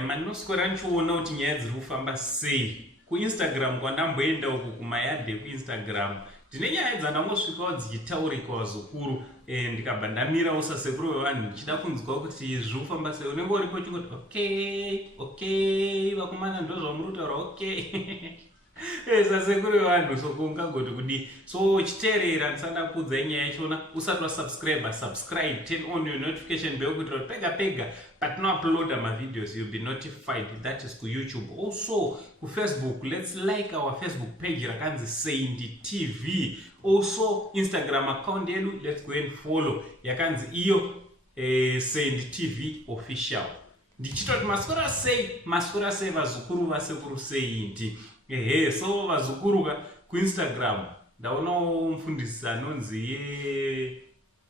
manoswera nichiona kuti nyaya dziri kufamba sei kuinstagram kwandamboenda uku kumayadhe kuinstagram ndine nyaya dzandangosvikawo dzichitaurikawo zukuru ndikabva ndamirawo sasekuru vevanhu ndichida kunzwa kuti zviri kufamba sei unenge uripo chingoti okay vakomana ndo zvamuri kutaura okay sasekuru vevanhu soko ungagoti kudii so chiteerera ndisanda kuudzai nyaya yachona usati wasubscribe turn on your notification bell kuitira kuti pega pega patinouploada mavideos you'll be notified. That is kuYouTube. Also kufacebook, let's like our Facebook page rakanzi Saindi TV. Also Instagram account yedu, let's go and follow yakanzi iyo Saindi TV official. Ndichitoti maswera sei vazukuru vasekuru Saindi. So vazukuru kuInstagram ndaona mufundisi anonzi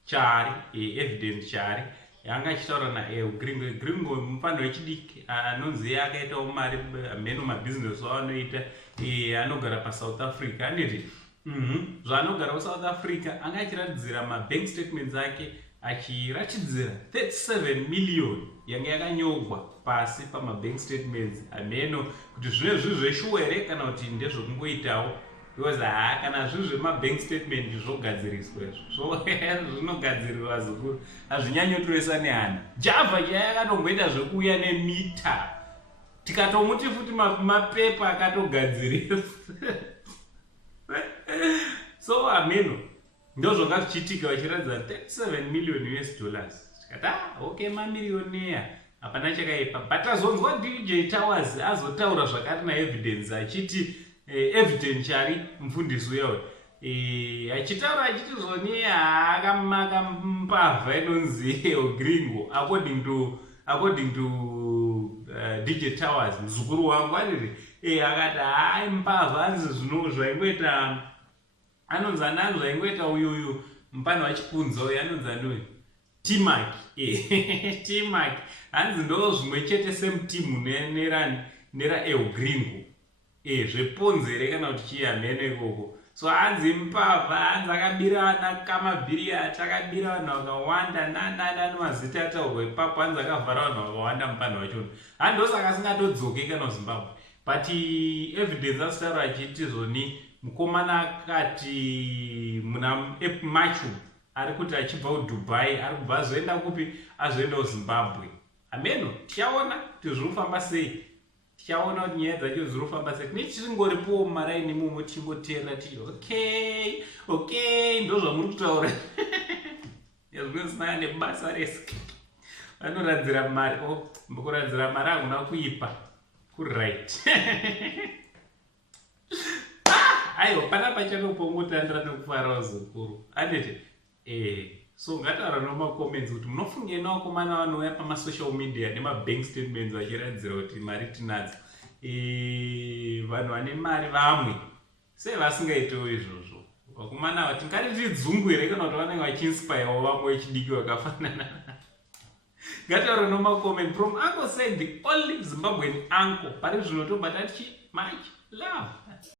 Chari, Evident Chari yanga achitaura naGringo mufano wechidiki anonzi akaitawo mari ameno mabusiness anoita anogara paSouth Africa aneti zvaanogara kuSouth Africa anga achiratidzira mabank statements ake achiratidzira 37 million yanga yakanyorwa pasi pamabank statements ameno kuti zvinezvi zveshuwa here kana kuti ndezvokungoitawo because kana zviri zvemabank statement zvogadziriswa izvo zvinogadzirirwa zukuru hazvinyanyotoresa nehana Java yakanongoita zvekuuya nemita tikatomuti futi mapepa akatogadziriswa so ameno ndozvonga zvichiitika vachiratidza 37 million US dollars tikati okay mamilioneya hapana chakaipa but azonzwa DJ Towers azotaura zvakati naevidence achiti Evident Chari mufundisi uyo achitaura achiti zvoni akamaka mbavha inonzi Gringo according to DJ Towers muzukuru wangu aniti akati mbavha anzi zvino zvaingoita anonzi anani zvaingoita uyuyu mupani wachipunza uyu anonzi anoi T-Mac T-Mac hanzi ndo zvimwe chete semutimu nera Gringo zveponzere kana kuti chiyamene ikoko so hanzi mbavha hanzi akabirana kamabhiriyati akabira vanhu vakawanda namazita ataurwa ipapo hanzi akavhara vanhu vakawanda mupani wachona handosaka asingatodzoki kana kuZimbabwe but evidence asitaura achiti zvoni mukomana akati muna machu ari kuti achibva kuDubai ari kubva azoenda kupi azoenda kuZimbabwe ameno tichaona kuti zviri kufamba sei tichaona kuti nyaya dzacho dziri kufamba sei tichingoripowo mumaraini imomo tichingoteerera tichi okay ndo zvamuri kutaura zvinozina nebasa rese vanoradzira mari kuradzira mari hakuna kuipa kuright aiwa panapa chanopongotandira nekufarawo zukuru anditi so ngataura nomacomments kuti munofungei nawakomana vanouya pamasocial media nemabank statements vachiradzira kuti mari tinadzo vanhu vane mari vamwe sei vasingaitewo izvozvo vakomana ava tingati tidzungu here kana kuti vanenge vachiinspirewo vamwe vechidiki vakafanana ngataura nomacomment from Uncle Said, the only Zimbabwean uncle pari zvino tobata tichi much love.